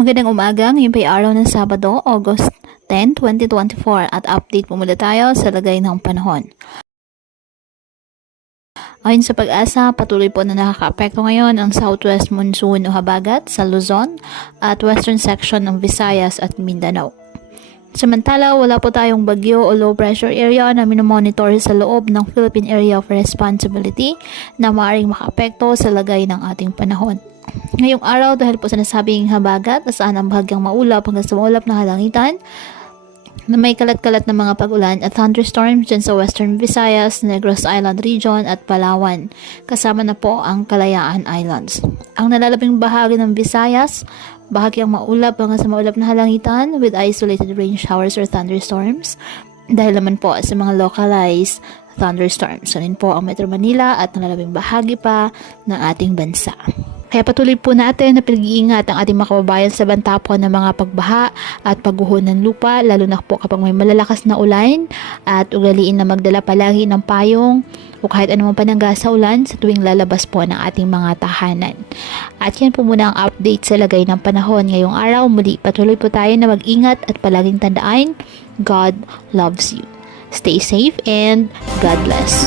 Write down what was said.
Magandang umaga, ngayon pa'y araw ng Sabado, August 10, 2024 at update po muna tayo sa lagay ng panahon. Ayon sa pag-asa, patuloy po na nakakaapekto ngayon ang southwest monsoon o habagat sa Luzon at western section ng Visayas at Mindanao. Samantala, wala po tayong bagyo o low pressure area na minomonitor sa loob ng Philippine Area of Responsibility na maaaring makaapekto sa lagay ng ating panahon. Ngayong araw, dahil po sa nasabing habagat, nasaan ang bahagyang maulap hanggang sa maulap na halangitan na may kalat-kalat na mga pag-ulan at thunderstorms dyan sa Western Visayas, Negros Island Region at Palawan. Kasama na po ang Kalayaan Islands. Ang nalalabing bahagi ng Visayas, bahagyang maulap hanggang sa maulap na halangitan with isolated rain showers or thunderstorms dahil naman po sa mga localized thunderstorms. Sanin po ang Metro Manila at nalalabing bahagi pa ng ating bansa. Kaya patuloy po natin na pinag-iingat ang ating mga kababayan sa banta po ng mga pagbaha at pagguho ng lupa, lalo na po kapag may malalakas na ulan, at ugaliin na magdala palagi ng payong o kahit anumang panangga sa ulan sa tuwing lalabas po ng ating mga tahanan. At yan po muna ang update sa lagay ng panahon ngayong araw. Muli patuloy po tayo na mag-ingat at palaging tandaan, God loves you. Stay safe and God bless.